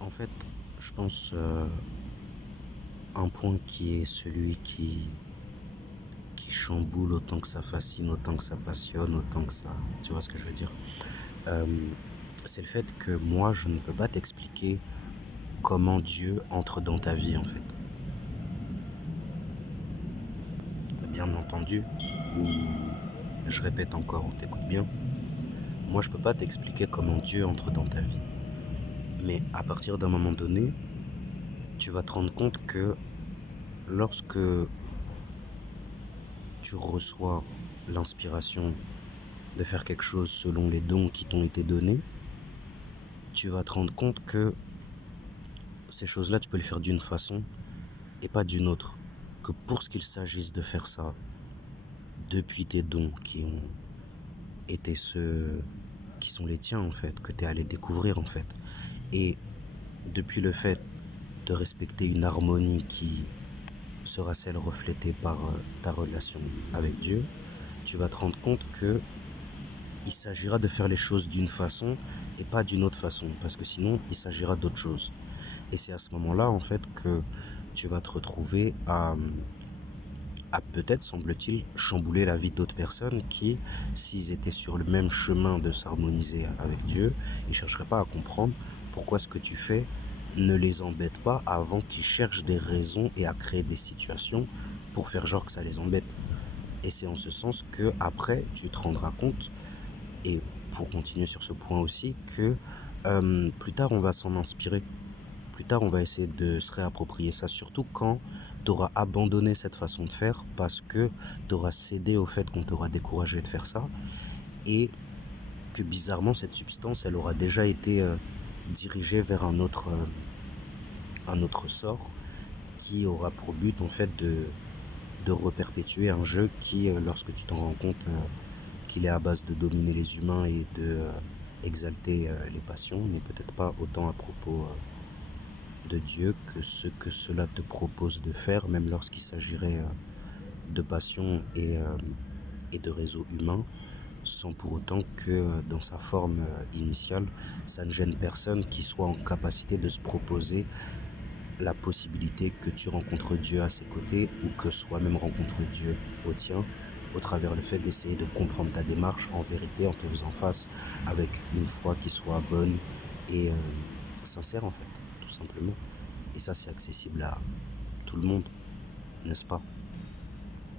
En fait, je pense un point qui est celui qui chamboule autant que ça fascine, autant que ça passionne, autant que ça... Tu vois ce que je veux dire? Euh, c'est le fait que moi, je ne peux pas t'expliquer comment Dieu entre dans ta vie, en fait. T'as bien entendu? Ou je répète encore, ou t'écoutes bien? Moi, je peux pas t'expliquer comment Dieu entre dans ta vie. Mais à partir d'un moment donné, tu vas te rendre compte que lorsque tu reçois l'inspiration de faire quelque chose selon les dons qui t'ont été donnés, tu vas te rendre compte que ces choses-là, tu peux les faire d'une façon et pas d'une autre. Que pour ce qu'il s'agisse de faire ça, depuis tes dons qui ont été ceux qui sont les tiens en fait, que tu es allé découvrir en fait, et depuis le fait de respecter une harmonie qui sera celle reflétée par ta relation avec Dieu, tu vas te rendre compte que il s'agira de faire les choses d'une façon et pas d'une autre façon, parce que sinon il s'agira d'autre chose. Et c'est à ce moment-là en fait que tu vas te retrouver à peut-être, semble-t-il, chambouler la vie d'autres personnes qui, s'ils étaient sur le même chemin de s'harmoniser avec Dieu, ils ne chercheraient pas à comprendre pourquoi ce que tu fais ne les embête pas avant qu'ils cherchent des raisons et à créer des situations pour faire genre que ça les embête. Et c'est en ce sens que après tu te rendras compte, et pour continuer sur ce point aussi, que plus tard on va s'en inspirer. Plus tard on va essayer de se réapproprier ça, surtout quand tu auras abandonné cette façon de faire parce que tu auras cédé au fait qu'on t'aura découragé de faire ça, et que bizarrement cette substance elle aura déjà été dirigée vers un autre sort qui aura pour but en fait de reperpétuer un jeu qui, lorsque tu t'en rends compte qu'il est à base de dominer les humains et de exalter les passions, n'est peut-être pas autant à propos de Dieu que ce que cela te propose de faire, même lorsqu'il s'agirait de passion et de réseaux humains, sans pour autant que dans sa forme initiale, ça ne gêne personne qui soit en capacité de se proposer la possibilité que tu rencontres Dieu à ses côtés ou que soi-même rencontre Dieu au tien, au travers le fait d'essayer de comprendre ta démarche en vérité, en te faisant face avec une foi qui soit bonne et sincère en fait, tout simplement. Et ça c'est accessible à tout le monde, n'est-ce pas?